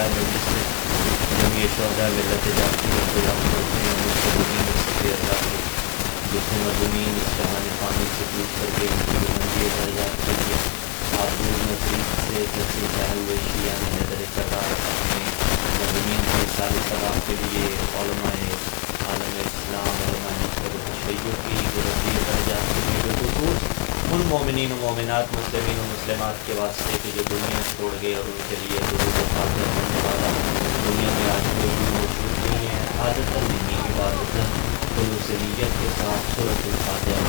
اعلی مجلس میں جمعیت شہداء ملت جعفریہ کو یاد کرتے ہیں. مستقبلین صفی اللہ کے جتنے مظلومین اس جہان فانی سے ٹوٹ کر کے ان کی بلندی درجات کے لیے آپ دور نزدیک سے تشریف لائے ہوئے شیعہ حیدر کرار اپنے مظلومین کے سال ثواب کے لیے علماء عالم اسلام علماء مختلف تشیع کی بلندی درجات کے لیے بالخصوص ان مومنین و مومنات مسلمین و مسلمات کے واسطے کہ جو دنیا چھوڑ گئے اور ان کے لیے درود و خاطر کرنے والا دنیا میں آج کوئی بھی موجود نہیں ہے. عادتاً نہیں عبادتاً خلوص نیت کے ساتھ سورۃ الفاتحہ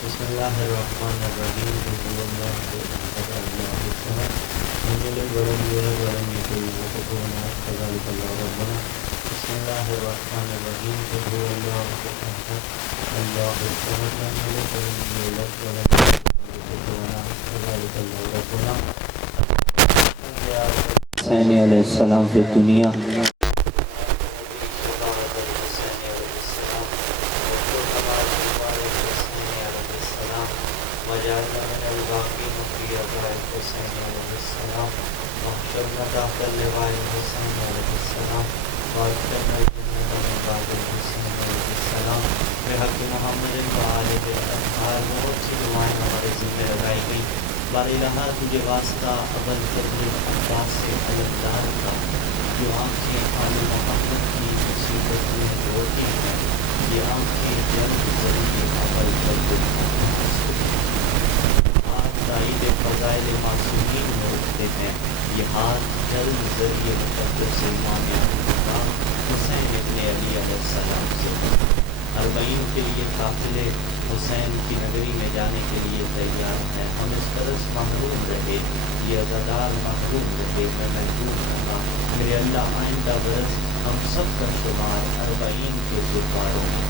بسم اللہ الرحمن الرحیم. بسم اللہ الرحمن الرحیم. حسین علیہ السلام فی دنیا بارہا تجھے واسطہ ابل کرنے عباس سے علمدار کا جو آنکھیں خالی محبت کی مصیبت میں روتی ہیں یہ آنکھیں جلد ذریعے ابل کر ہاتھ تائید فضائل معصومین میں اٹھتے ہیں یہ ہاتھ جلد ذریعے مقدس امام اعظم حسین ابن علی علیہ السلام سے اربعین کے لیے قافلے حسین کی نگری میں جانے کے لیے تیار ہیں. ہم اس طرح محروم رہے یہ عزادار محروم رہے میں محروم رہا میرے اللہ آئندہ برس ہم سب کا شمار اربعین کے زباروں میں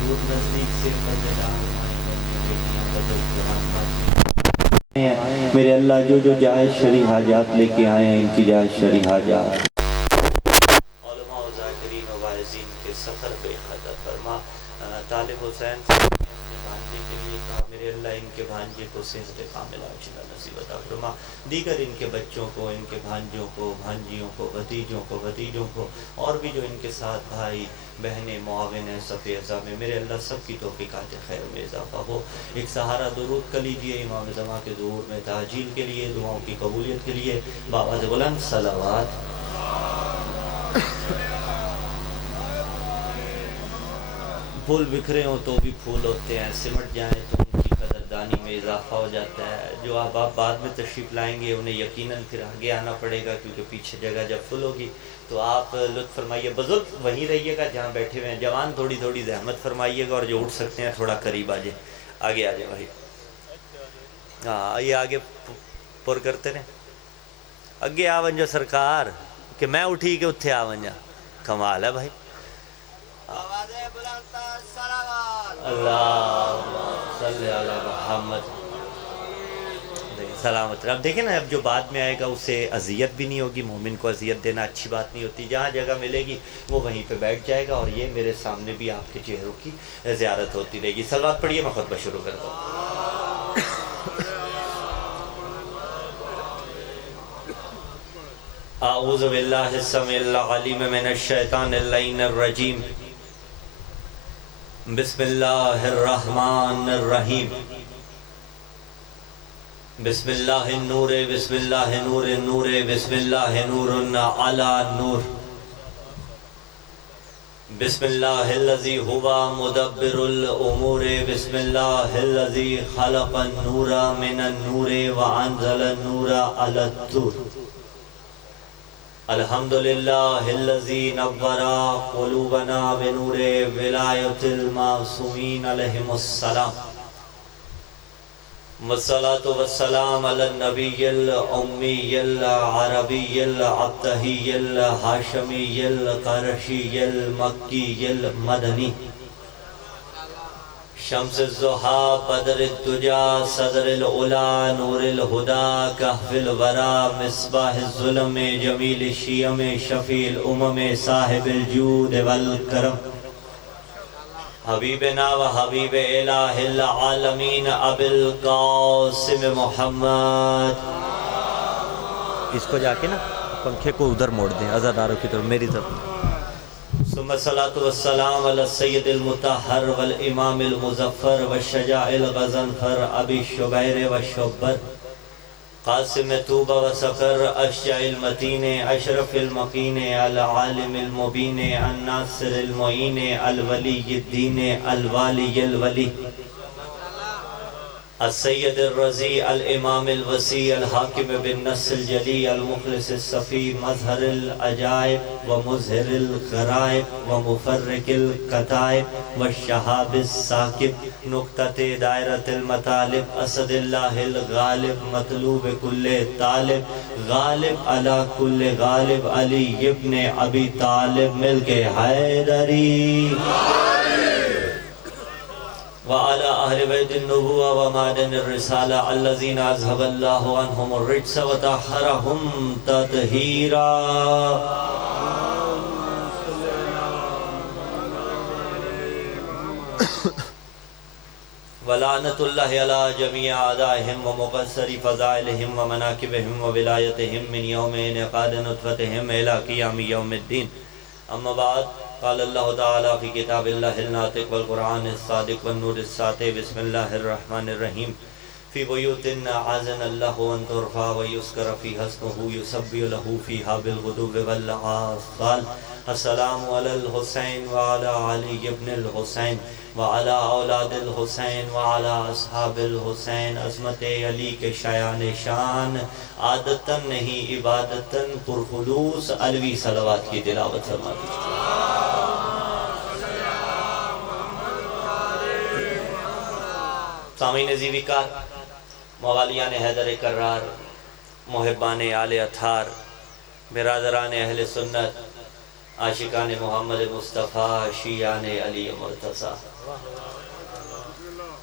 دور نزدیک سے فضلار مائیں بنی بیٹیاں بدل قرآن میرے اللہ جو جو جائز شرعی حاجات لے کے آئے ہیں ان کی جائز شرعی حاجات علماء و ذاکرین و واعظین کے سفر پہ خطا فرما. طالب حسین سے اپنے بھانجے کے لیے کہا میرے اللہ ان کے بھانجے کو صحت کاملہ عاجلہ نصیب عطا فرما. دیگر ان کے بچوں کو ان کے بھانجوں کو بھانجیوں کو بھتیجوں کو اور بھی جو ان کے ساتھ بھائی بہنیں معاون ہیں صف اعضاء میں میرے اللہ سب کی توفیقات خیر میں اضافہ ہو. ایک سہارا درود کر لیجیے امام زمان کے ظہور میں تعجیل کے لیے دعاؤں کی قبولیت کے لیے بآواز بلند صلوات. پھول بکھرے ہوں تو بھی پھول ہوتے ہیں سمٹ جائیں تو ان کی قدردانی میں اضافہ ہو جاتا ہے. جو آپ بعد میں تشریف لائیں گے انہیں یقیناً پھر آگے آنا پڑے گا کیونکہ پیچھے جگہ جب فل ہوگی تو آپ لطف فرمائیے. بزرگ وہیں رہیے گا جہاں بیٹھے ہوئے ہیں. جوان تھوڑی زحمت فرمائیے گا اور جو اٹھ سکتے ہیں تھوڑا قریب آگے آ جائیں بھائی. ہاں یہ آگے پر کرتے رہیں اگے آ ونجو سرکار کہ میں اٹھی کہ اتھے آ ونجا کمال ہے بھائی. اللہ صلی علی محمد سلامت. اب دیکھیں نا اب جو بعد میں آئے گا اسے اذیت بھی نہیں ہوگی. مومن کو اذیت دینا اچھی بات نہیں ہوتی. جہاں جگہ ملے گی وہ وہیں پہ بیٹھ جائے گا اور یہ میرے سامنے بھی آپ کے چہروں کی زیارت ہوتی رہے گی. صلوات پڑھیے میں خطبہ شروع کرتا ہوں. اعوذ باللہ السمیع العلیم من الشیطان اللعین الرجیم. بسم اللہ الرحمن الرحیم. بسم اللہ النور بسم اللہ نور النور بسم اللہ نور علی نور. بسم اللہ الذی هو مدبر الامور. بسم اللہ الذی خلق النور من النور وانزل النور علی الطور. الحمدللہ الذی نور قلوبنا بنور ولایت المعصومین علیہم السلام. والصلاة والسلام علی النبی الامی العربی العبدہی الہاشمی القرشی المکی المدنی شمس الضحى بدر الدجى صدر العلا نور الہدى کہف الورى مصباح الظلم جمیل الشیم شفیع الامم صاحب الجود والکرم حبیبنا و حبیب الہ العالمین ابی القاسم محمد. اس کو جا کے نا پنکھے کو ادھر موڑ دیں عزاداروں کی طرف میری طرف. ثم الصلاة والسلام على السید المطہر والامام المظفر والشجاع الغضنفر ابی الشبیر والشبر قاسم طوبہ وسقر اشجع المتین اشرف المقین العالم المبین الناصر المعین الولی الدین الوالی الولی السید الرضی الامام الوسیع الحاکم بالنص الجلی المخلص الصفی مظہر العجائب ومظہر الغرائب ومفرق القطائب والشہاب الساکب نقطۃ دائرۃ المطالب اسد اللہ الغالب مطلوب کل طالب غالب علی کل غالب علی ابن ابی طالب ملک حیدری وعلى أهل بيت النبوة ومعدن الرسالة الذين أذهب الله عنهم الرجس وطهرهم تطهيرا. ولعنة الله على جميع أعدائهم ومقصر فضائلهم ومناكبهم وولايتهم من يوم انعقاد نطفتهم إلى قيام يوم الدين. أما بعد قال اللہ تعالیٰ فی کتاب اللہ الناطق والقرآن الصادق والنور الساطع بسم اللہ الرحمن الرحیم فی بیوت اعاذنا اللہ ان ترفع ویذکر فیہا اسمہ یسبح لہ فیہا بالغدو والآصال. السلام علی الحسین وعلی علی ابن الحسین وعلی اولاد الحسین وعلی اصحاب الحسین. عظمت علی کے شایان شان عادتاً نہیں عبادتاً پرخلوص علوی صلوات کی تلاوت فرما دیجیے. سامعین زیوی کار، موالیان حیدر کرار، محبان آل اطہار، برادران اہل سنت، عاشقان محمد مصطفیٰ، شیعان علی مرتضیٰ،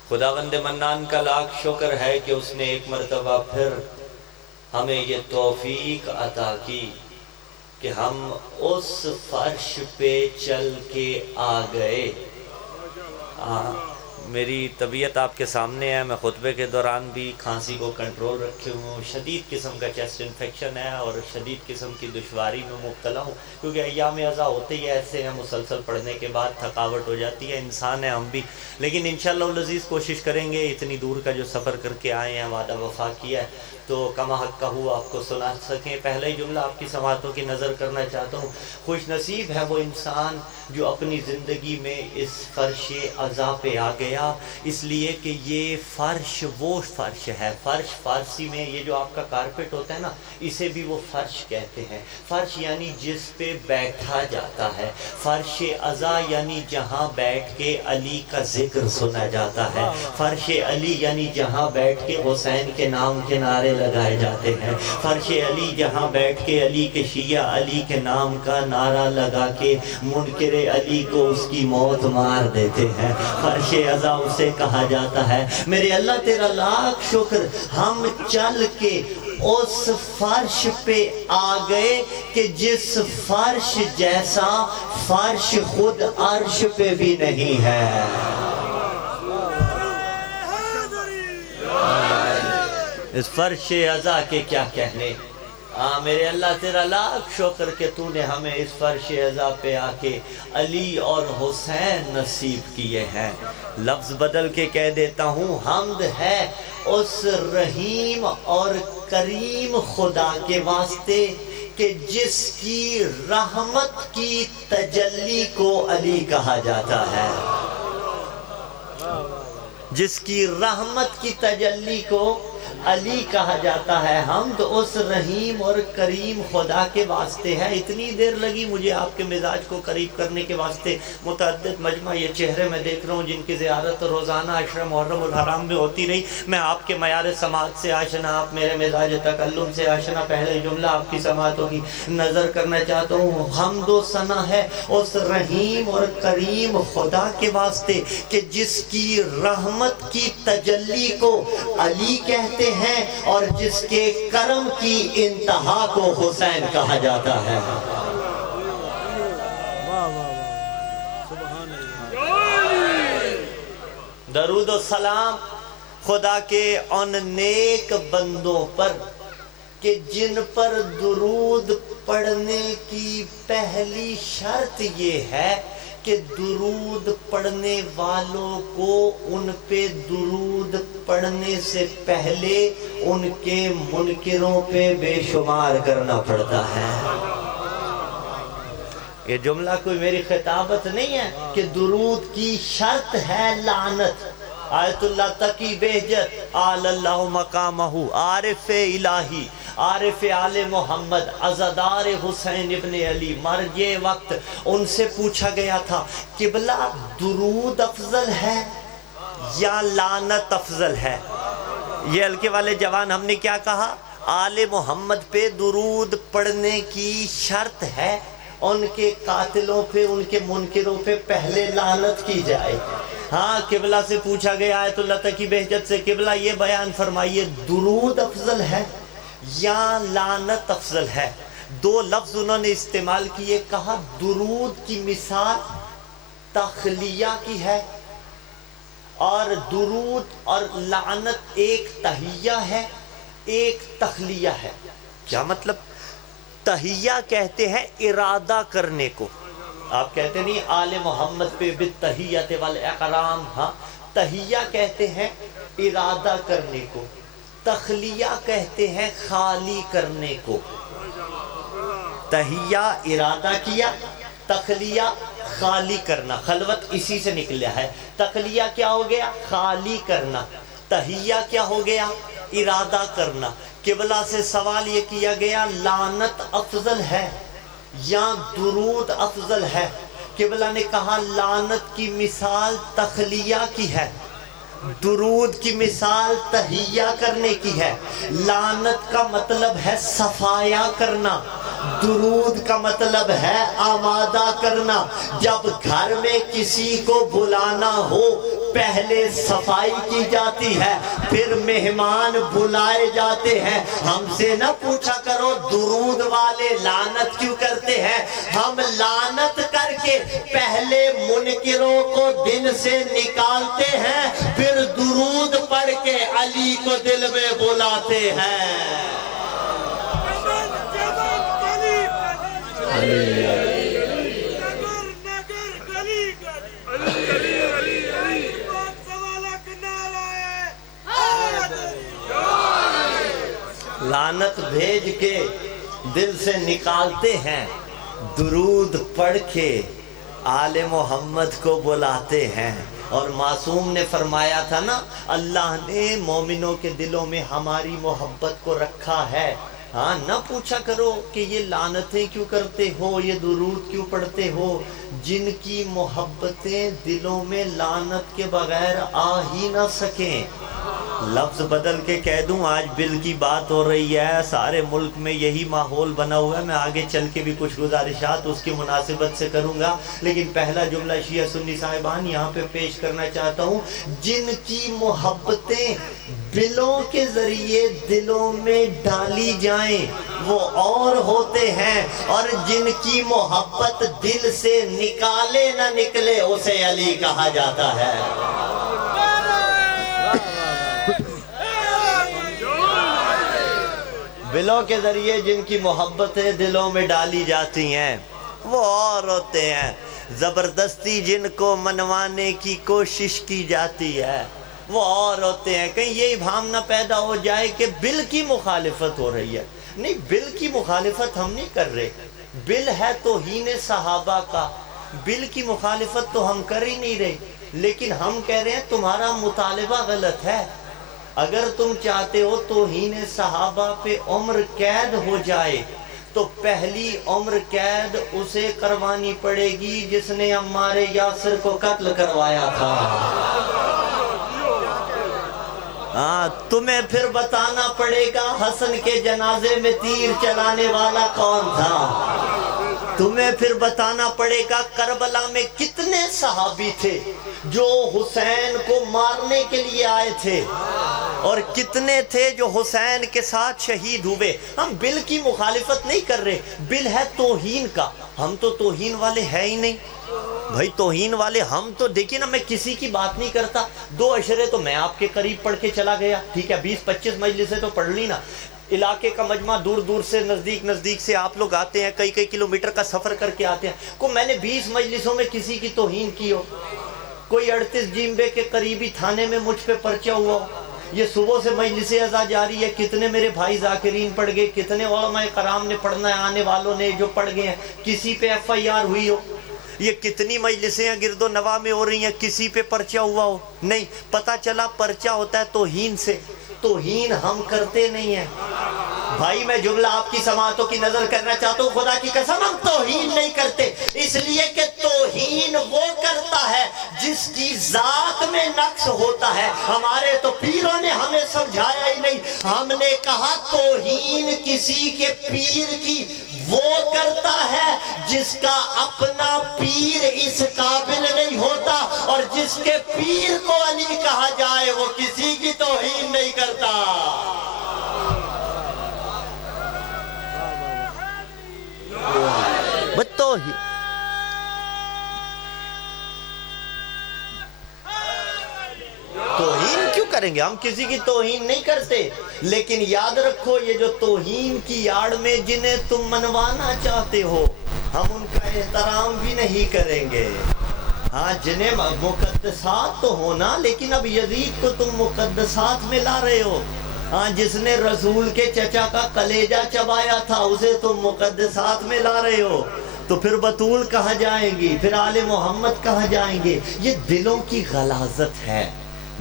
خداوند منان کا لاکھ شکر ہے کہ اس نے ایک مرتبہ پھر ہمیں یہ توفیق عطا کی کہ ہم اس فرش پہ چل کے آ گئے. میری طبیعت آپ کے سامنے ہے، میں خطبے کے دوران بھی کھانسی کو کنٹرول رکھے ہوں، شدید قسم کا چیسٹ انفیکشن ہے اور شدید قسم کی دشواری میں مبتلا ہوں، کیونکہ ایام اعضاء ہوتے ہی ایسے ہیں، مسلسل پڑھنے کے بعد تھکاوٹ ہو جاتی ہے، انسان ہے ہم بھی. لیکن انشاءاللہ العزیز کوشش کریں گے، اتنی دور کا جو سفر کر کے آئے ہیں، وعدہ وفا کیا ہے تو کما حق کا ہوا آپ کو سنا سکیں. پہلا ہی جملہ آپ کی سماعتوں کی نظر کرنا چاہتا ہوں. خوش نصیب ہے وہ انسان جو اپنی زندگی میں اس فرش عزا پہ آ گیا، اس لیے کہ یہ فرش وہ فرش ہے. فرش فارسی میں یہ جو آپ کا کارپیٹ ہوتا ہے نا، اسے بھی وہ فرش کہتے ہیں. فرش یعنی جس پہ بیٹھا جاتا ہے، فرش عزا یعنی جہاں بیٹھ کے علی کا ذکر سنا جاتا ہے، فرش علی یعنی جہاں بیٹھ کے حسین کے نام کے نعرے لگائے جاتے ہیں، فرش علی جہاں بیٹھ کے علی کے شیعہ علی کے نام کا نعرہ لگا کے منکر علی کو اس کی موت مار دیتے ہیں. فرش عزا اسے کہا جاتا ہے. میرے اللہ تیرا لاکھ شکر، ہم چل کے اس فرش پہ آ گئے کہ جس فرش جیسا فرش خود عرش پہ بھی نہیں ہے. اس فرش عزا کے کیا کہنے. میرے اللہ تیرا لاکھ شکر کہ تو نے ہمیں اس فرش عزا پہ آ کے علی اور حسین نصیب کیے ہیں. لفظ بدل کے کہہ دیتا ہوں، حمد ہے اس رحیم اور کریم خدا کے واسطے کہ جس کی رحمت کی تجلی کو علی کہا جاتا ہے. جس کی رحمت کی تجلی کو علی کہا جاتا ہے۔ حمد اس رحیم اور کریم خدا کے واسطے ہے۔ اتنی دیر لگی مجھے آپ کے مزاج کو قریب کرنے کے واسطے۔ متعدد مجمع یہ چہرے میں دیکھ رہا ہوں جن کی زیارت روزانہ عشرہ محرم الحرام میں ہوتی رہی۔ میں آپ کے معیار سماعت سے آشنا، آپ میرے مزاج تکلم سے آشنا، پہلے جملہ آپ کی سماعتوں کی نظر کرنا چاہتا ہوں۔ حمد و ثنا ہے اس رحیم اور کریم خدا کے واسطے کہ جس کی رحمت کی تجلی کو علی کہتے ہیں اور جس کے کرم کی انتہا کو حسین کہا جاتا ہے۔ درود و سلام خدا کے ان نیک بندوں پر کہ جن پر درود پڑھنے کی پہلی شرط یہ ہے کہ درود پڑھنے والوں کو ان پہ درود پڑھنے سے پہلے ان کے منکروں پہ بے شمار کرنا پڑتا ہے۔ یہ جملہ کوئی میری خطابت نہیں ہے کہ درود کی شرط ہے لعنت۔ آیت اللہ تقی بہجت آل اللہ مقامہ، عارف الہی، عارف آل محمد، عزادار حسین ابن علی، مرجع وقت۔ ان سے پوچھا گیا تھا قبلہ درود افضل ہے یا لعنت افضل ہے؟ یہ ہلکے والے جوان ہم نے کیا کہا؟ آل محمد پہ درود پڑھنے کی شرط ہے، ان کے قاتلوں پہ، ان کے منکروں پہ پہلے لعنت کی جائے۔ ہاں قبلہ سے پوچھا گیا آیت اللہ تقی بہجت سے، قبلہ یہ بیان فرمائیے درود افضل ہے یا لعنت افضل ہے؟ دو لفظ انہوں نے استعمال کیے، کہا درود کی مثال تخلیہ کی ہے اور درود اور لعنت ایک تحیہ ہے ایک تخلیہ ہے۔ کیا مطلب؟ تحیہ کہتے ہیں ارادہ کرنے کو، آپ کہتے نہیں آل محمد پہ بالتحیۃ والاکرام، ہاں تحیہ کہتے ہیں ارادہ کرنے کو، تخلیہ کہتے ہیں خالی کرنے کو۔ تحیہ ارادہ کیا، تخلیہ خالی کرنا، خلوت اسی سے نکلا ہے۔ تخلیہ کیا ہو گیا؟ خالی کرنا۔ تحیہ کیا ہو گیا؟ ارادہ کرنا۔ قبلہ سے سوال یہ کیا گیا لعنت افضل ہے یا درود افضل ہے؟ قبلہ نے کہا لعنت کی مثال تخلیہ کی ہے، درود کی مثال تحیہ کرنے کی ہے۔ لعنت کا مطلب ہے صفایا کرنا، درود کا مطلب ہے آمادہ کرنا۔ جب گھر میں کسی کو بلانا ہو پہلے صفائی کی جاتی ہے، پھر مہمان بلائے جاتے ہیں۔ ہم سے نہ پوچھا کرو درود والے لعنت کیوں کرتے ہیں، ہم لعنت کر کے پہلے منکروں کو دن سے نکالتے ہیں، پھر درود پڑھ کے علی کو دل میں بلاتے ہیں۔ لعنت بھیج کے دل سے نکالتے ہیں، درود پڑھ کے آل محمد کو بلاتے ہیں۔ اور معصوم نے فرمایا تھا نا اللہ نے مومنوں کے دلوں میں ہماری محبت کو رکھا ہے۔ ہاں نہ پوچھا کرو کہ یہ لعنتیں کیوں کرتے ہو، یہ درود کیوں پڑھتے ہو، جن کی محبتیں دلوں میں لعنت کے بغیر آ ہی نہ سکیں۔ لفظ بدل کے کہہ دوں، آج بل کی بات ہو رہی ہے، سارے ملک میں یہی ماحول بنا ہوا ہے۔ میں آگے چل کے بھی کچھ گزارشات اس کی مناسبت سے کروں گا، لیکن پہلا جملہ شیعہ سنی صاحبان یہاں پہ پیش کرنا چاہتا ہوں۔ جن کی محبتیں بلوں کے ذریعے دلوں میں ڈالی جائیں وہ اور ہوتے ہیں، اور جن کی محبت دل سے نکالے نہ نکلے اسے علی کہا جاتا ہے۔ بلوں کے ذریعے جن کی محبتیں دلوں میں ڈالی جاتی ہیں وہ اور ہوتے ہیں، زبردستی جن کو منوانے کی کوشش کی جاتی ہے وہ اور ہوتے ہیں۔ کہیں یہ ابہام نہ پیدا ہو جائے کہ بل کی مخالفت ہو رہی ہے، نہیں، بل کی مخالفت ہم نہیں کر رہے۔ بل ہے توہین صحابہ کا، بل کی مخالفت تو ہم کر ہی نہیں رہے، لیکن ہم کہہ رہے ہیں تمہارا مطالبہ غلط ہے، اگر تم چاہتے ہو توہین صحابہ پہ عمر قید ہو جائے تو پہلی عمر قید اسے کروانی پڑے گی جس نے عمار یاسر کو قتل کروایا تھا۔ ہاں تمہیں پھر بتانا پڑے گا حسن کے جنازے میں تیر چلانے والا کون تھا۔ تمہیں پھر بتانا پڑے گا کربلا میں کتنے صحابی تھے جو حسین کو مارنے کے لیے آئے تھے، اور کتنے تھے جو حسین کے ساتھ شہید ہوئے۔ ہم بل کی مخالفت نہیں کر رہے، بل ہے توہین کا، ہم تو توہین والے ہیں ہی نہیں بھائی۔ توہین والے ہم تو دیکھیں نا، میں کسی کی بات نہیں کرتا، 2 اشرے تو میں آپ کے قریب پڑھ کے چلا گیا، ٹھیک ہے، 20-25 مجلسیں تو پڑھ لی نا۔ علاقے کا مجمع دور دور سے نزدیک سے آپ لوگ آتے ہیں، کئی کلومیٹر کا سفر کر کے آتے ہیں۔ کو میں نے 20 مجلسوں میں کسی کی توہین کی ہو؟ کوئی 38 جیمبے کے قریبی تھانے میں مجھ پہ پرچہ ہوا ہو؟ یہ صبح سے مجلس ازا جاری ہے، کتنے میرے بھائی ذاکرین پڑھ گئے، کتنے علماء کرام نے پڑھنا ہے، آنے والوں نے جو پڑھ گئے ہیں، کسی پہ FIR ہوئی ہو؟ یہ کتنی مجلسیں گرد و نواح میں ہو رہی ہیں، کسی پہ پرچہ ہوا ہو؟ نہیں۔ پتہ چلا پرچہ ہوتا ہے توہین سے، توہین ہم کرتے نہیں ہیں بھائی۔ میں جملہ آپ کی سماعتوں کی نظر کرنا چاہتا ہوں، خدا کی قسم ہم توہین نہیں کرتے، اس لیے کہ توہین وہ کرتا ہے جس کی ذات میں نقص ہوتا ہے۔ ہمارے تو پیروں نے ہمیں سمجھایا ہی نہیں، ہم نے کہا توہین کسی کے پیر کی وہ کرتا ہے جس کا اپنا پیر اس قابل نہیں ہوتا، اور جس کے پیر کو علی کہا جائے وہ کسی کی توہین نہیں کرتا۔ توہین کیوں کریں گے؟ ہم کسی کی توہین نہیں کرتے، لیکن یاد رکھو یہ جو توہین کی آڑ میں جنہیں تم منوانا چاہتے ہو، ہم ان کا احترام بھی نہیں کریں گے۔ ہاں جنہیں مقدسات تو ہونا، لیکن اب یزید کو تم مقدسات میں لا رہے ہو۔ ہاں جس نے رسول کے چچا کا کلیجہ چبایا تھا اسے تم مقدسات میں لا رہے ہو، تو پھر بطول کہاں جائیں گی، پھر آل محمد کہاں جائیں گے؟ یہ دلوں کی غلاظت ہے۔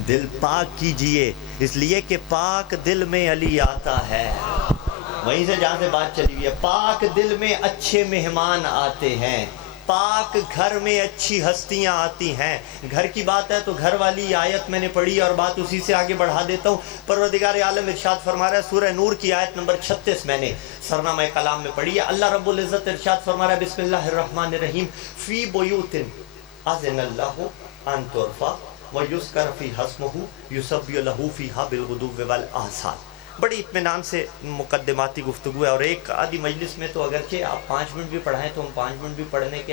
دل پاک کیجئے، اس لیے کہ پاک دل میں علی آتا ہے۔ وہیں سے جہاں سے بات چلی ہوئی ہے، پاک دل میں اچھے مہمان آتے ہیں، پاک گھر میں اچھی ہستیاں آتی ہیں۔ گھر کی بات ہے تو گھر والی آیت میں نے پڑھی اور بات اسی سے آگے بڑھا دیتا ہوں۔ پروردگار عالم ارشاد فرما رہا ہے، سورہ نور کی آیت نمبر 36 میں نے سرنامہ کلام میں پڑھی ہے۔ اللہ رب العزت ارشاد فرما رہا ہے، بسم اللہ الرحمن الرحیم، فی بیوت اذن اللہ ان ترفع وَيُذْكَرَ فِيهَا اسْمُهُ يُسَبِّحُ لَهُ فِيهَا بِالْغُدُوِّ وَالْآصَالِ۔ بڑی اطمینان سے مقدماتی گفتگو ہے، اور ایک آدھی مجلس میں تو اگرچہ آپ 5 منٹ بھی پڑھائیں تو ہم 5 منٹ بھی پڑھنے کے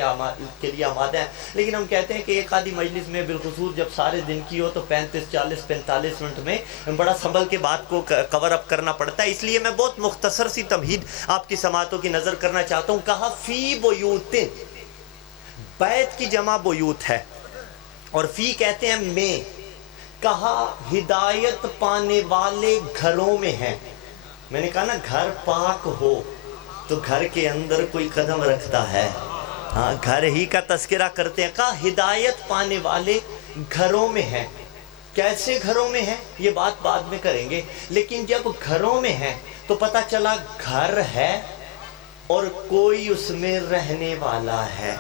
لیے آمادہ ہیں، لیکن ہم کہتے ہیں کہ ایک آدھی مجلس میں بالخصوص جب سارے دن کی ہو تو 35 40 45 منٹ میں بڑا سنبھل کے بات کو کور اپ کرنا پڑتا ہے۔ اس لیے میں بہت مختصر سی تمہید آپ کی سماعتوں کی نظر کرنا چاہتا ہوں۔ کہا فی بیوت، بیت کی جمع بیوت ہے، اور فی کہتے ہیں میں۔ کہا ہدایت پانے والے گھروں میں ہیں۔ میں نے کہا نا گھر پاک ہو تو گھر کے اندر کوئی قدم رکھتا ہے، ہاں گھر ہی کا تذکرہ کرتے ہیں۔ کہا ہدایت پانے والے گھروں میں ہیں۔ کیسے گھروں میں ہیں یہ بات بعد میں کریں گے، لیکن جب گھروں میں ہیں تو پتہ چلا گھر ہے اور کوئی اس میں رہنے والا ہے۔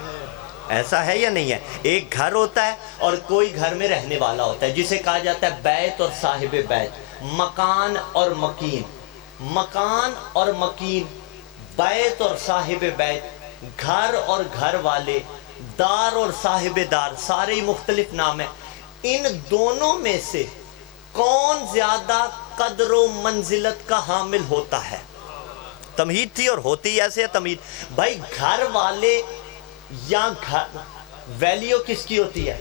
ایسا ہے یا نہیں ہے؟ ایک گھر ہوتا ہے اور کوئی گھر میں رہنے والا ہوتا ہے، جسے کہا جاتا ہے بیت اور صاحب بیت، مکان اور مکین، مکان اور مکین، بیت اور صاحب بیت، گھر اور گھر والے، دار اور صاحب دار، سارے ہی مختلف نام ہیں۔ ان دونوں میں سے کون زیادہ قدر و منزلت کا حامل ہوتا ہے؟ تمہید تھی اور ہوتی ایسے ہے تمہید۔ بھائی گھر والے یا گھر، ویلیو کس کی ہوتی ہے؟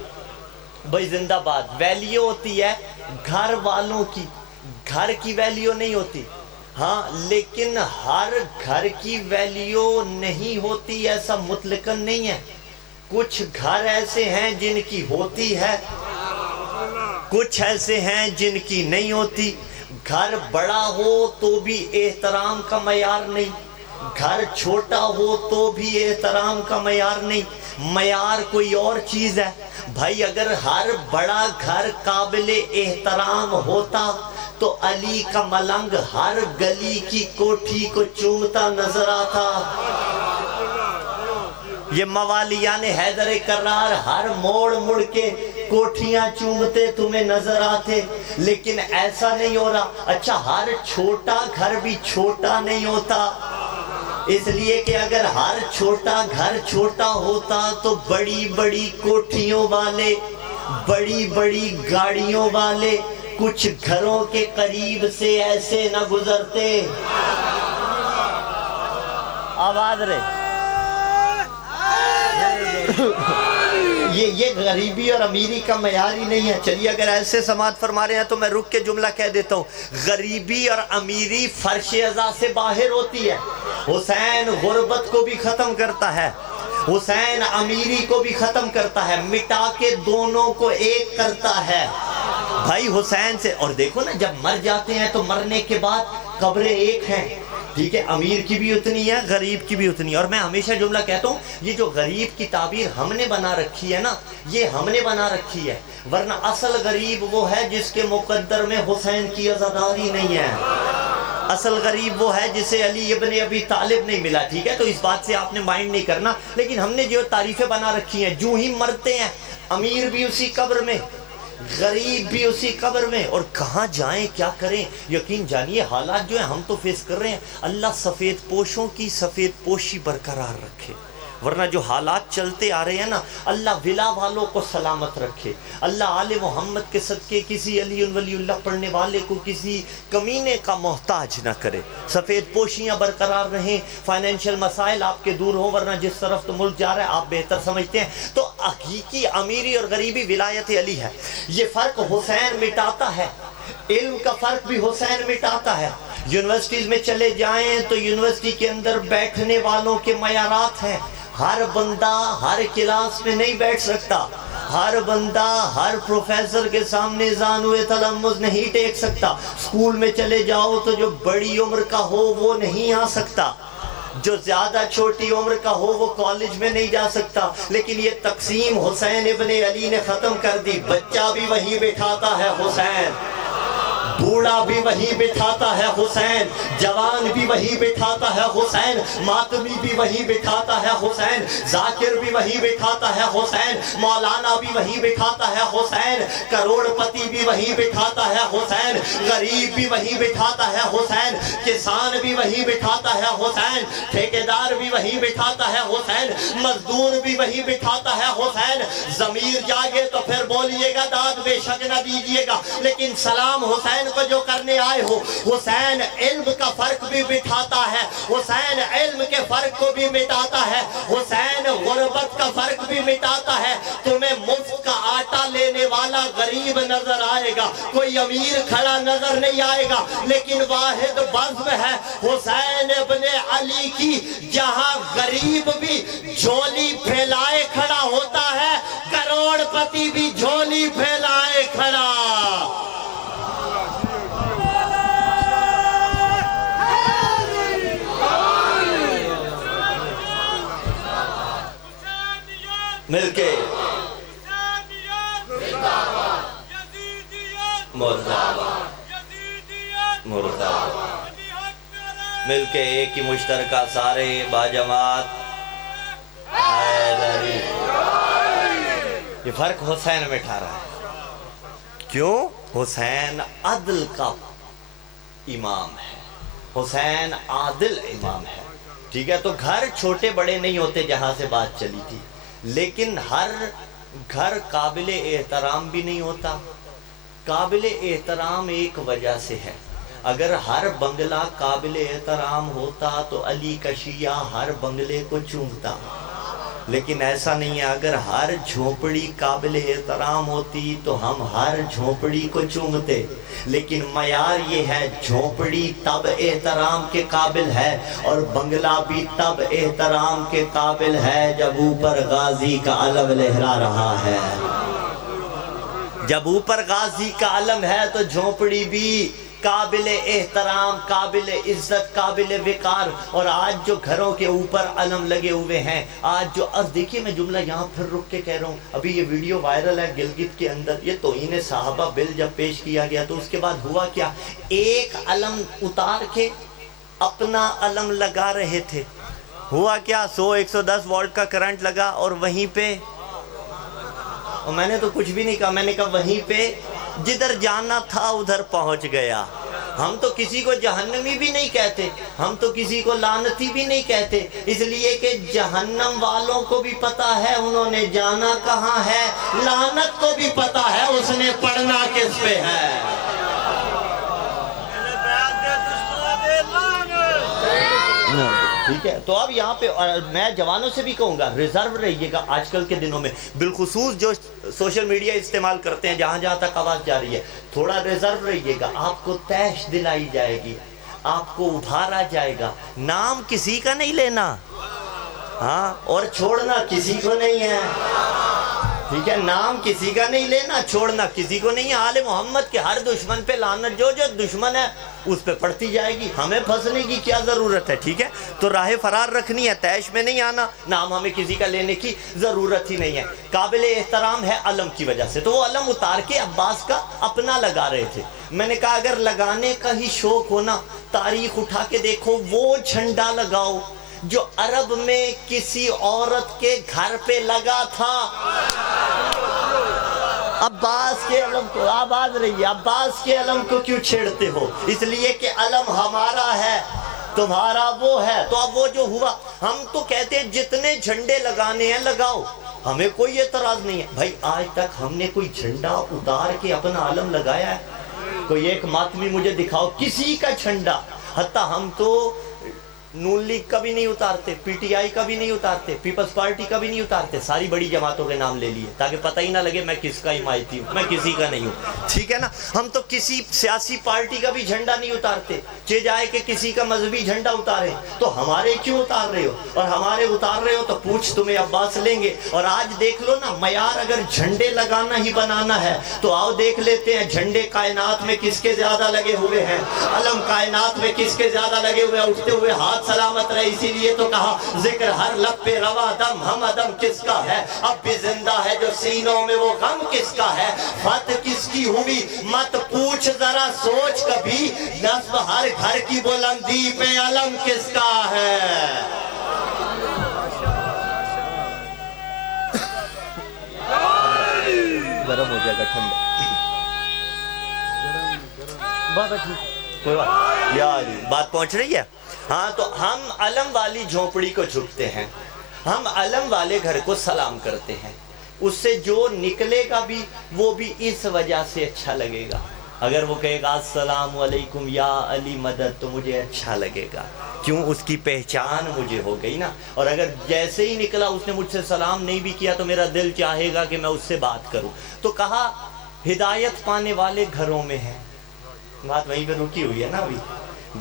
بھائی زندہ باد، ویلیو ہوتی ہے گھر والوں کی، گھر کی ویلیو نہیں ہوتی۔ ہاں لیکن ہر گھر کی ویلیو نہیں ہوتی، ایسا مطلقاً نہیں ہے۔ کچھ گھر ایسے ہیں جن کی ہوتی ہے، کچھ ایسے ہیں جن کی نہیں ہوتی۔ گھر بڑا ہو تو بھی احترام کا معیار نہیں، گھر چھوٹا ہو تو بھی احترام کا معیار نہیں، معیار کوئی اور چیز ہے۔ بھائی اگر ہر بڑا گھر قابل احترام ہوتا تو علی کا ملنگ ہر گلی کی کوٹھی کو چومتا نظر آتا. یہ موالیان حیدر کرار ہر موڑ مڑ کے کوٹھیاں چومتے تمہیں نظر آتے. لیکن ایسا نہیں ہو رہا. اچھا ہر چھوٹا گھر بھی چھوٹا نہیں ہوتا، اس لیے کہ اگر ہر چھوٹا گھر چھوٹا ہوتا تو بڑی بڑی کوٹھیوں والے، بڑی بڑی گاڑیوں والے کچھ گھروں کے قریب سے ایسے نہ گزرتے. آواز رہے. یہ غریبی اور امیری کا معیار ہی نہیں ہے. چلیے اگر ایسے سماعت فرما رہے ہیں تو میں رک کے جملہ کہہ دیتا ہوں. غریبی اور امیری فرش ازا سے باہر ہوتی ہے. حسین غربت کو بھی ختم کرتا ہے، حسین امیری کو بھی ختم کرتا ہے، مٹا کے دونوں کو ایک کرتا ہے. بھائی حسین سے، اور دیکھو نا جب مر جاتے ہیں تو مرنے کے بعد قبریں ایک ہیں. ٹھیک ہے، امیر کی بھی اتنی ہے، غریب کی بھی اتنی ہے. اور میں ہمیشہ جملہ کہتا ہوں، یہ جو غریب کی تعبیر ہم نے بنا رکھی ہے نا، یہ ہم نے بنا رکھی ہے، ورنہ اصل غریب وہ ہے جس کے مقدر میں حسین کی عزاداری نہیں ہے. اصل غریب وہ ہے جسے علی ابن ابی طالب نہیں ملا. ٹھیک ہے، تو اس بات سے آپ نے مائنڈ نہیں کرنا. لیکن ہم نے جو تعریفیں بنا رکھی ہیں، جو ہی مرتے ہیں امیر بھی اسی قبر میں، غریب بھی اسی قبر میں. اور کہاں جائیں کیا کریں؟ یقین جانیے حالات جو ہیں ہم تو فیس کر رہے ہیں. اللہ سفید پوشوں کی سفید پوشی برقرار رکھے، ورنہ جو حالات چلتے آ رہے ہیں نا، اللہ ولا والوں کو سلامت رکھے. اللہ آل محمد کے صدقے کسی علی ولی اللہ پڑھنے والے کو کسی کمینے کا محتاج نہ کرے. سفید پوشیاں برقرار رہیں، فائنینشیل مسائل آپ کے دور ہوں، ورنہ جس طرف تو ملک جا رہا ہے آپ بہتر سمجھتے ہیں. تو حقیقی امیری اور غریبی ولایت علی ہے. یہ فرق حسین مٹاتا ہے. علم کا فرق بھی حسین مٹاتا ہے. یونیورسٹیز میں چلے جائیں تو یونیورسٹی کے اندر بیٹھنے والوں کے معیارات ہیں. ہر بندہ ہر کلاس میں نہیں بیٹھ سکتا، ہر بندہ ہر پروفیسر کے سامنے زانوئے تلمذ نہیں ٹیک سکتا. اسکول میں چلے جاؤ تو جو بڑی عمر کا ہو وہ نہیں آ سکتا، جو زیادہ چھوٹی عمر کا ہو وہ کالج میں نہیں جا سکتا. لیکن یہ تقسیم حسین ابن علی نے ختم کر دی. بچہ بھی وہی بٹھاتا ہے حسین، بوڑھا بھی وہی بٹھاتا ہے حسین، جوان بھی وہی بٹھاتا ہے حسین، ماتمی بھی وہی بٹھاتا ہے حسین، ذاکر بھی وہی بٹھاتا ہے حسین، مولانا بھی وہی بٹھاتا ہے حسین، کروڑ پتی بھی وہی بٹھاتا ہے حسین، غریب بھی وہی بٹھاتا ہے حسین، کسان بھی وہی بٹھاتا ہے حسین، ٹھیکیدار بھی وہی بٹھاتا ہے حسین، مزدور بھی وہی بٹھاتا ہے حسین. ضمیر جاگے تو پھر بولیے گا، داد بے شک نہ دیجیے گا، لیکن سلام حسین کو جو کرنے آئے ہو. حسین علم کا فرق بھی بٹھاتا ہے، حسین علم کے فرق کو بھی مٹاتا ہے، حسین غربت کا فرق بھی مٹاتا ہے. تمہیں مفت کا آٹا لینے والا غریب نظر آئے گا، کوئی امیر کھڑا نظر نہیں آئے گا، لیکن واحد بزم ہے حسین ابن علی کی، جہاں غریب بھی جھولی پھیلائے کھڑا ہوتا ہے، کروڑ پتی بھی جھولی پھیلائے کھڑا. مل کے مل کے ایک ہی مشترکہ سارے باجماعت حیدری. یہ فرق حسین میں ٹھہرا ہے. کیوں؟ حسین عدل کا امام ہے، حسین عادل امام ہے. ٹھیک ہے، تو گھر چھوٹے بڑے نہیں ہوتے جہاں سے بات چلی تھی، لیکن ہر گھر قابل احترام بھی نہیں ہوتا. قابل احترام ایک وجہ سے ہے. اگر ہر بنگلہ قابل احترام ہوتا تو علی کا شیعہ ہر بنگلے کو چومتا، لیکن ایسا نہیں ہے. اگر ہر جھونپڑی قابل احترام ہوتی تو ہم ہر جھونپڑی کو چومتے. لیکن معیار یہ ہے، جھونپڑی تب احترام کے قابل ہے اور بنگلہ بھی تب احترام کے قابل ہے جب اوپر غازی کا علم لہرا رہا ہے. جب اوپر غازی کا علم ہے تو جھونپڑی بھی قابل احترام، قابل عزت، قابل وقار. اور آج جو گھروں کے اوپر علم لگے ہوئے ہیں، آج جو دیکھیے میں جملہ یہاں پھر رک کے کہہ رہا ہوں، ابھی یہ ویڈیو وائرل ہے گلگت کے اندر، یہ توہین صحابہ بل جب پیش کیا گیا تو اس کے بعد ہوا کیا؟ ایک علم اتار کے اپنا علم لگا رہے تھے. ہوا کیا؟ 110 وولٹ کا کرنٹ لگا اور وہیں پہ، اور میں نے تو کچھ بھی نہیں کہا، میں نے کہا وہیں پہ جدھر جانا تھا ادھر پہنچ گیا. ہم تو کسی کو جہنمی بھی نہیں کہتے، ہم تو کسی کو لعنتی بھی نہیں کہتے، اس لیے کہ جہنم والوں کو بھی پتا ہے انہوں نے جانا کہاں ہے، لعنت کو بھی پتا ہے اس نے پڑھنا کس پہ ہے. ٹھیک ہے، تو اب یہاں پہ میں جوانوں سے بھی کہوں گا ریزرو رہیے گا. آج کل کے دنوں میں بالخصوص جو سوشل میڈیا استعمال کرتے ہیں، جہاں جہاں تک آواز جا رہی ہے، تھوڑا ریزرو رہیے گا. آپ کو تیش دلائی جائے گی، آپ کو ابھارا جائے گا. نام کسی کا نہیں لینا، ہاں، اور چھوڑنا کسی کو نہیں ہے. ٹھیک ہے، نام کسی کا نہیں لینا، چھوڑنا کسی کو نہیں ہے. آل محمد کے ہر دشمن پہ لعنت، جو جو دشمن ہے اس پہ پڑتی جائے گی. ہمیں پھنسنے کی کیا ضرورت ہے؟ ٹھیک ہے، تو راہ فرار رکھنی ہے، تیش میں نہیں آنا. نام ہمیں کسی کا لینے کی ضرورت ہی نہیں ہے. قابل احترام ہے علم کی وجہ سے، تو وہ علم اتار کے عباس کا اپنا لگا رہے تھے. میں نے کہا اگر لگانے کا ہی شوق ہونا، تاریخ اٹھا کے دیکھو، وہ جھنڈا لگاؤ جو عرب میں کسی عورت کے گھر پہ لگا تھا. عباس کے علم کو، آباد رہیے، عباس کے علم کو کیوں چھیڑتے ہو؟ اس لیے کہ علم ہمارا ہے، تمہارا وہ ہے. تو اب وہ جو ہوا، ہم تو کہتے ہیں جتنے جھنڈے لگانے ہیں لگاؤ، ہمیں کوئی اعتراض نہیں ہے. بھائی آج تک ہم نے کوئی جھنڈا اتار کے اپنا علم لگایا ہے؟ کوئی ایک ماتمی مجھے دکھاؤ کسی کا جھنڈا. حتیٰ ہم تو نون لیگ کا بھی نہیں اتارتے، پی ٹی آئی کا بھی نہیں اتارتے، پیپلز پارٹی کا بھی نہیں اتارتے. ساری بڑی جماعتوں کے نام لے لیے تاکہ پتہ ہی نہ لگے میں کس کا حمایتی ہوں، میں کسی کا نہیں ہوں. ٹھیک ہے نا، ہم تو کسی سیاسی پارٹی کا بھی جھنڈا نہیں اتارتے. چہ جائے کہ کسی کا مذہبی جھنڈا اتارے تو ہمارے کیوں اتار رہے ہو؟ اور ہمارے اتار رہے ہو تو پوچھ تمہیں عباس لیں گے. اور آج دیکھ لو نا، معیار اگر جھنڈے لگانا ہی بنانا ہے تو آؤ دیکھ لیتے ہیں جھنڈے کائنات میں کس کے زیادہ لگے ہوئے ہیں، علم کائنات میں کس کے زیادہ لگے ہوئے ہیں. اٹھتے ہوئے ہاتھ سلامت رہے. اسی لیے تو کہا ذکر ہر لب پہ روا، دم ہم عدم کس کا ہے، اب بھی زندہ ہے جو سینوں میں وہ غم کس کا ہے. فتح کس کی ہوئی مت پوچھ ذرا سوچ کبھی، نصب ہر گھر کی بلندی پہ علم کس کا ہے. گرم ہو جائے گا، ٹھنڈا کوئی بات یار، بات پہنچ رہی ہے. ہاں، تو ہم علم والی جھونپڑی کو جھکتے ہیں، ہم علم والے گھر کو سلام کرتے ہیں. اس سے جو نکلے گا بھی وہ بھی اس وجہ سے اچھا لگے گا. اگر وہ کہے گا السلام علیکم یا علی مدد تو مجھے اچھا لگے گا، کیوں؟ اس کی پہچان مجھے ہو گئی نا. اور اگر جیسے ہی نکلا اس نے مجھ سے سلام نہیں بھی کیا تو میرا دل چاہے گا کہ میں اس سے بات کروں. تو کہا ہدایت پانے والے گھروں میں ہے. بات وہیں پہ رکی ہوئی ہے نا ابھی.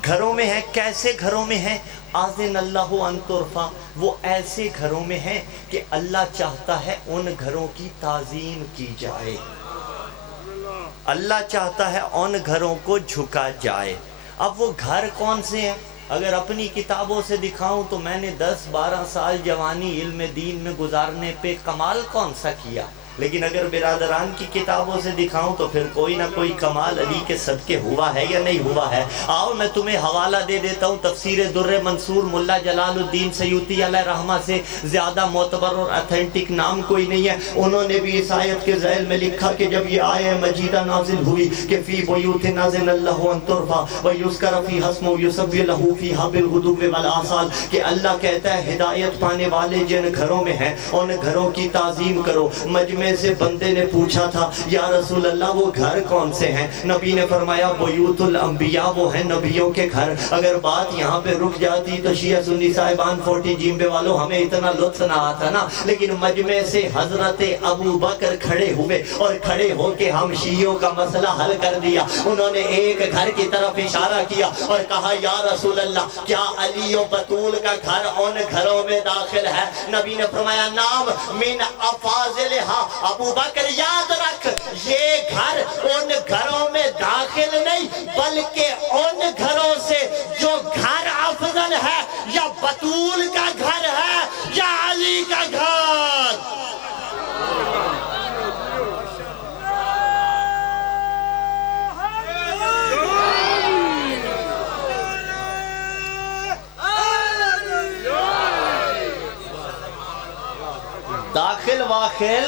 گھروں میں ہے، کیسے گھروں میں ہے؟ آذن اللہ ان ترفع، وہ ایسے گھروں میں ہے کہ اللہ چاہتا ہے ان گھروں کی تعظیم کی جائے، اللہ چاہتا ہے ان گھروں کو جھکا جائے. اب وہ گھر کون سے ہیں؟ اگر اپنی کتابوں سے دکھاؤں تو میں نے 10-12 سال جوانی علم دین میں گزارنے پہ کمال کون سا کیا. لیکن اگر برادران کی کتابوں سے دکھاؤں تو پھر کوئی نہ کوئی کمال علی کے صدقے ہوا ہے یا نہیں ہوا ہے. آؤ میں تمہیں حوالہ دے دیتا ہوں تفسیر در منصور ملا جلال الدین سیوطی علیہ رحمہ سے زیادہ معتبر اور اتھینٹک نام کوئی نہیں ہے. انہوں نے بھی اس آیت کے ذیل میں لکھا کہ جب یہ آیہ مجیدہ نازل ہوئی کہ فی بیوت نازل اللہ ان ترفع ویذکر فیہا اسمہ یسبح لہ فیہا بالغدو والآصال، کہ اللہ کہتا ہے ہدایت پانے والے جن گھروں میں ہیں ان گھروں کی تعظیم کرو. مجمع سے بندے نے پوچھا تھا یا رسول اللہ وہ گھر کون سے ہیں؟ نبی نے فرمایا بیوت الانبیاء، وہ ہیں نبیوں کے گھر. اگر بات یہاں پہ رک جاتی تو شیعہ سنی صاحبان 40 جیمبے والوں ہمیں اتنا لطف نہ آتا نا. لیکن مجمع سے حضرت ابو بکر کھڑے ہوئے اور کھڑے ہو کے ہم شیعوں کا مسئلہ حل کر دیا. انہوں نے ایک گھر کی طرف اشارہ کیا اور کہا یا رسول اللہ کیا علی و بطول کا گھر ان گھروں میں داخل ہے؟ نبی نے فرمایا نام من افاضلہا، ابو بکر یاد رکھ یہ گھر ان گھروں میں داخل نہیں بلکہ ان گھروں سے جو گھر افضل ہے یا بطول کا گھر ہے یا علی کا گھر. داخل واخل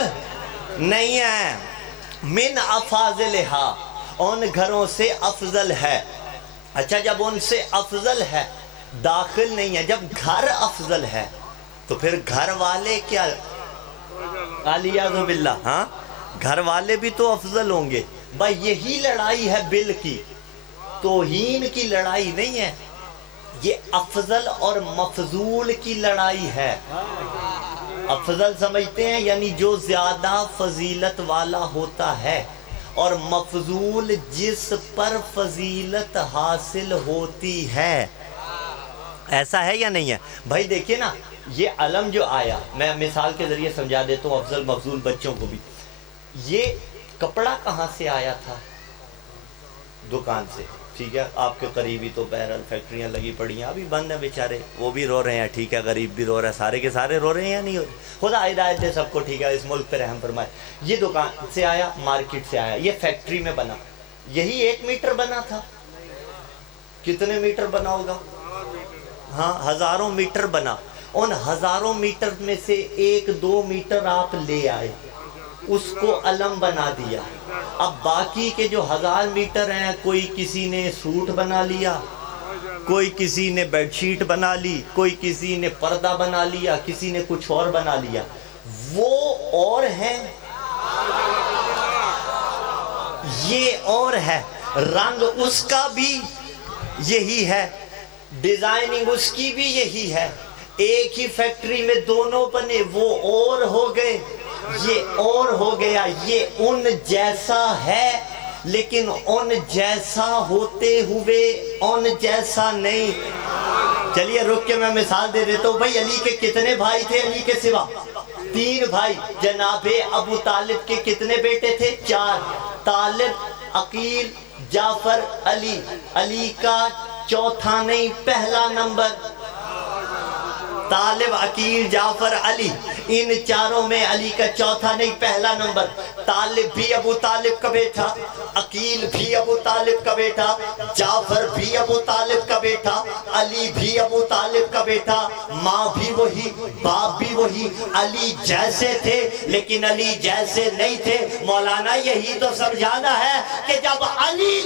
نہیں ہے. من افاضلہا ان گھروں سے افضل ہے. اچھا جب ان سے افضل ہے داخل نہیں ہے. جب گھر افضل ہے تو پھر گھر والے کیا علیہ باللہ ہاں گھر والے بھی تو افضل ہوں گے. بھائی یہی لڑائی ہے بل کی, توہین کی لڑائی نہیں ہے. یہ افضل اور مفضول کی لڑائی ہے. افضل سمجھتے ہیں یعنی جو زیادہ فضیلت والا ہوتا ہے, اور مفضول جس پر فضیلت حاصل ہوتی ہے. ایسا ہے یا نہیں ہے؟ بھائی دیکھیں نا یہ علم جو آیا, میں مثال کے ذریعے سمجھا دیتا ہوں افضل مفضول بچوں کو بھی. یہ کپڑا کہاں سے آیا تھا؟ دکان سے. ٹھیک ہے, آپ کے قریبی تو بہرحال فیکٹریاں لگی پڑی ہیں, ابھی بند ہیں بیچارے, وہ بھی رو رہے ہیں. ٹھیک ہے, غریب بھی رو رہا ہے, سارے کے سارے رو رہے ہیں یا نہیں ہو رہے؟ خدا ہدایت دے سب کو. ٹھیک ہے, اس ملک پہ رحم فرمائے. یہ دکان سے آیا, مارکیٹ سے آیا, یہ فیکٹری میں بنا. یہی 1 میٹر بنا تھا. کتنے میٹر بنا ہوگا؟ ہاں ہزاروں میٹر بنا. ان ہزاروں میٹر میں سے 1-2 میٹر آپ لے آئے, اس کو علم بنا دیا. اب باقی کے جو 1000 میٹر ہیں, کوئی کسی نے سوٹ بنا لیا, کوئی کسی نے بیڈ شیٹ بنا لی, کوئی کسی نے پردہ بنا لیا, کسی نے کچھ اور بنا لیا. وہ اور ہے, یہ اور ہے. رنگ اس کا بھی یہی ہے, ڈیزائننگ اس کی بھی یہی ہے. ایک ہی فیکٹری میں دونوں بنے, وہ اور ہو گئے, یہ اور ہو گیا. یہ ان جیسا ہے لیکن ان جیسا ہوتے ہوئے ان جیسا نہیں. چلیے رک کے میں مثال دے دیتا ہوں. بھائی علی کے کتنے بھائی تھے؟ علی کے سوا 3 بھائی. جناب ابو طالب کے کتنے بیٹے تھے؟ 4. طالب, عقیل, جعفر, علی. علی کا چوتھا نہیں پہلا نمبر. طالب, عقیل, جعفر, علی, ان چاروں میں علی کا چوتھا نہیں پہلا نمبر. طالب بھی ابو طالب کا بیٹا, عقیل بھی ابو طالب کا بیٹا, جعفر بھی ابو طالب کا بیٹا, علی بھی ابو طالب کا بیٹا. ماں بھی وہی, باپ بھی وہی. علی جیسے تھے لیکن علی جیسے نہیں تھے. مولانا یہی تو سمجھانا ہے کہ جب علی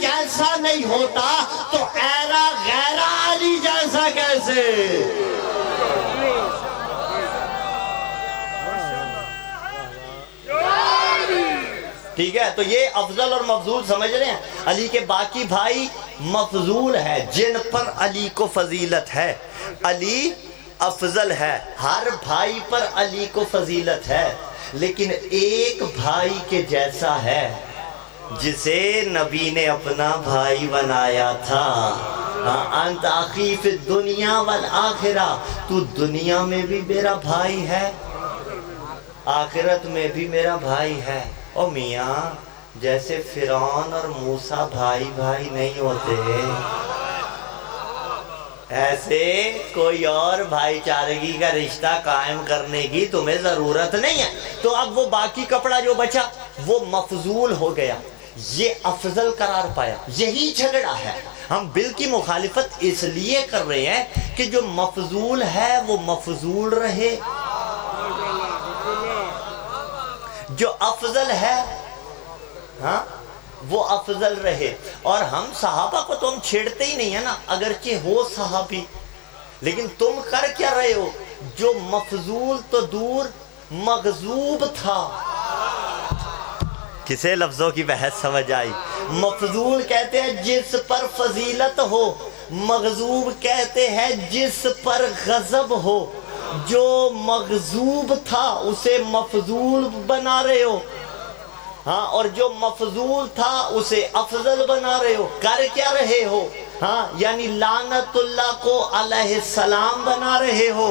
جیسا نہیں ہوتا تو ایرا غیرہ علی جیسا کیسے؟ ٹھیک ہے, تو یہ افضل اور مفضول سمجھ رہے ہیں. علی کے باقی بھائی مفضول ہے جن پر علی کو فضیلت ہے. علی افضل ہے, ہر بھائی پر علی کو فضیلت ہے, لیکن ایک بھائی کے جیسا ہے جسے نبی نے اپنا بھائی بنایا تھا. انت اخی فی الدنیا والآخرہ, تو دنیا میں بھی میرا بھائی ہے, آخرت میں بھی میرا بھائی ہے. او میاں جیسے فرعون اور موسیٰ بھائی بھائی نہیں ہوتے, ایسے کوئی اور بھائی چارگی کا رشتہ قائم کرنے کی تمہیں ضرورت نہیں ہے. تو اب وہ باقی کپڑا جو بچا وہ مفضول ہو گیا, یہ افضل قرار پایا. یہی جھگڑا ہے. ہم بل کی مخالفت اس لیے کر رہے ہیں کہ جو مفضول ہے وہ مفضول رہے, جو افضل ہے ہاں وہ افضل رہے. اور ہم صحابہ کو تو ہم چھیڑتے ہی نہیں ہے نا, اگرچہ ہو صحابی, لیکن تم کر کیا رہے ہو؟ جو مفضول تو دور مغضوب تھا. کسے لفظوں کی بحث سمجھ آئی؟ مفضول کہتے ہیں جس پر فضیلت ہو, مغضوب کہتے ہیں جس پر غضب ہو. جو مغضوب تھا اسے مفضول بنا رہے ہو, ہاں, اور جو مفضول تھا اسے افضل بنا رہے ہو. کر کیا رہے ہو؟ ہاں, یعنی لعنت اللہ کو علیہ السلام بنا رہے ہو.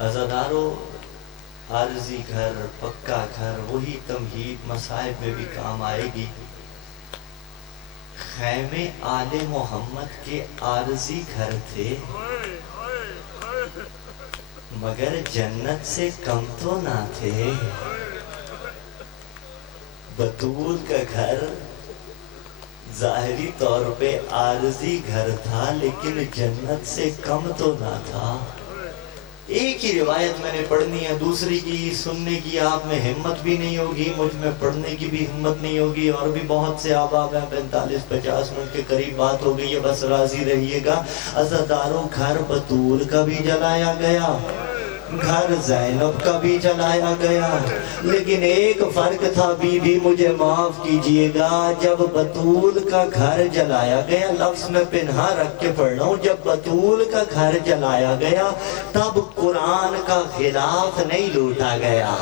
عزادارو عارضی گھر پکا گھر وہی تمہید مصائب میں بھی کام آئے گی. خیمے آل محمد کے عارضی گھر تھے مگر جنت سے کم تو نہ تھے. بطول کا گھر ظاہری طور پہ عارضی گھر تھا لیکن جنت سے کم تو نہ تھا. ایک ہی روایت میں نے پڑھنی ہے, دوسری کی سننے کی آپ میں ہمت بھی نہیں ہوگی, مجھ میں پڑھنے کی بھی ہمت نہیں ہوگی, اور بھی بہت سے احباب ہیں. 45-50 منٹ کے قریب بات ہو گئی ہے, بس راضی رہیے گا. عزاداروں گھر بطول کا بھی جلایا گیا, گھر زینب کا بھی جلایا گیا, لیکن ایک فرق تھا. بی بی مجھے معاف کیجئے گا, جب بطول کا گھر جلایا گیا, لفظ میں پنہا رکھ کے پڑھ رہا ہوں, جب بطول کا گھر جلایا گیا تب قرآن کا غلاف نہیں لوٹا گیا.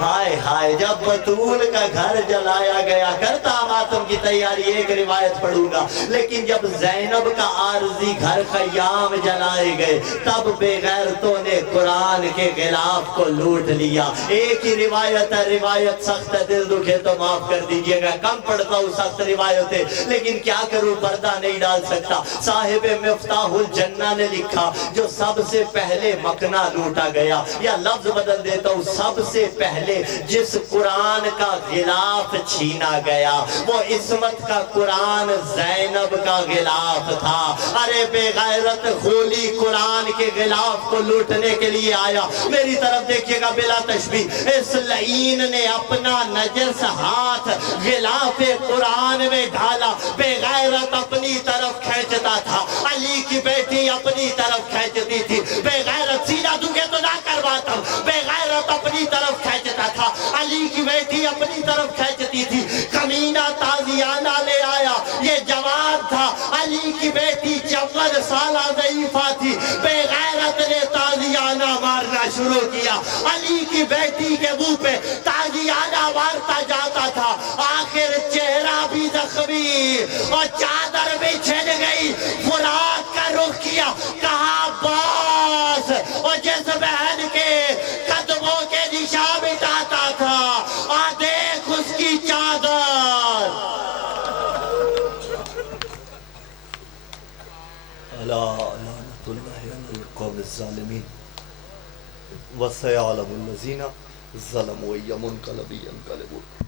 ہائے ہائے, جب بطول کا گھر جلایا گیا, کرتا ماتم کی تیاری ایک روایت پڑھوں گا, لیکن جب زینب کا عارضی گھر خیام جلائے گئے تب بے غیرتوں نے قرآن کے غلاف کو لوٹ لیا. ایک ہی روایت ہے, روایت سخت ہے, دل دکھے تو معاف کر دیجئے گا, کم پڑھتا ہوں سخت روایتیں, لیکن کیا کروں پردہ نہیں ڈال سکتا. صاحب مفتاح الجنہ نے لکھا جو سب سے پہلے مکنا لوٹا گیا, یا لفظ بدل دیتا ہوں, سب سے پہلے جس قرآن کا غلاف چھینا گیا وہ عصمت کا قرآن زینب کا غلاف تھا. ارے بے غیرت غولی قرآن کے غلاف کو لوٹنے کے لیے آیا. میری طرف دیکھیے گا بلا تشبیہ, اس لعین نے اپنا نجس ہاتھ غلاف قرآن میں ڈالا. بے غیرت اپنی طرف کھینچتا تھا, علی کی بیٹی اپنی طرف کھینچتی تھی. بے غیرت سیدھا دکھے تو نہ کرواتا ہوں, بے غیرت اپنی طرف کھینچتا تھا, علی کی بیٹی اپنی طرف کھینچتی تھی. کمینہ تازیانہ لے آیا, یہ جوان تھا, علی کی بیٹی 54 سالہ ضعیفہ تھی. بے غیرت نے تازیانہ مارنا شروع کیا, علی کی بیٹی کے منہ پہ تازیانہ مارتا جاتا تھا. آخر چہرہ بھی زخمی اور چادر بھی چھن گئی. فرات کا رخ کیا, کہا باس, اور جس بہن کے قدموں کے نشان مٹاتا تھا, آ دیکھ اس کی چادر. الا لعنت اللہ علی القوم الظالمین وسيعلم الذين ظلموا أي منقلب ينقلبون.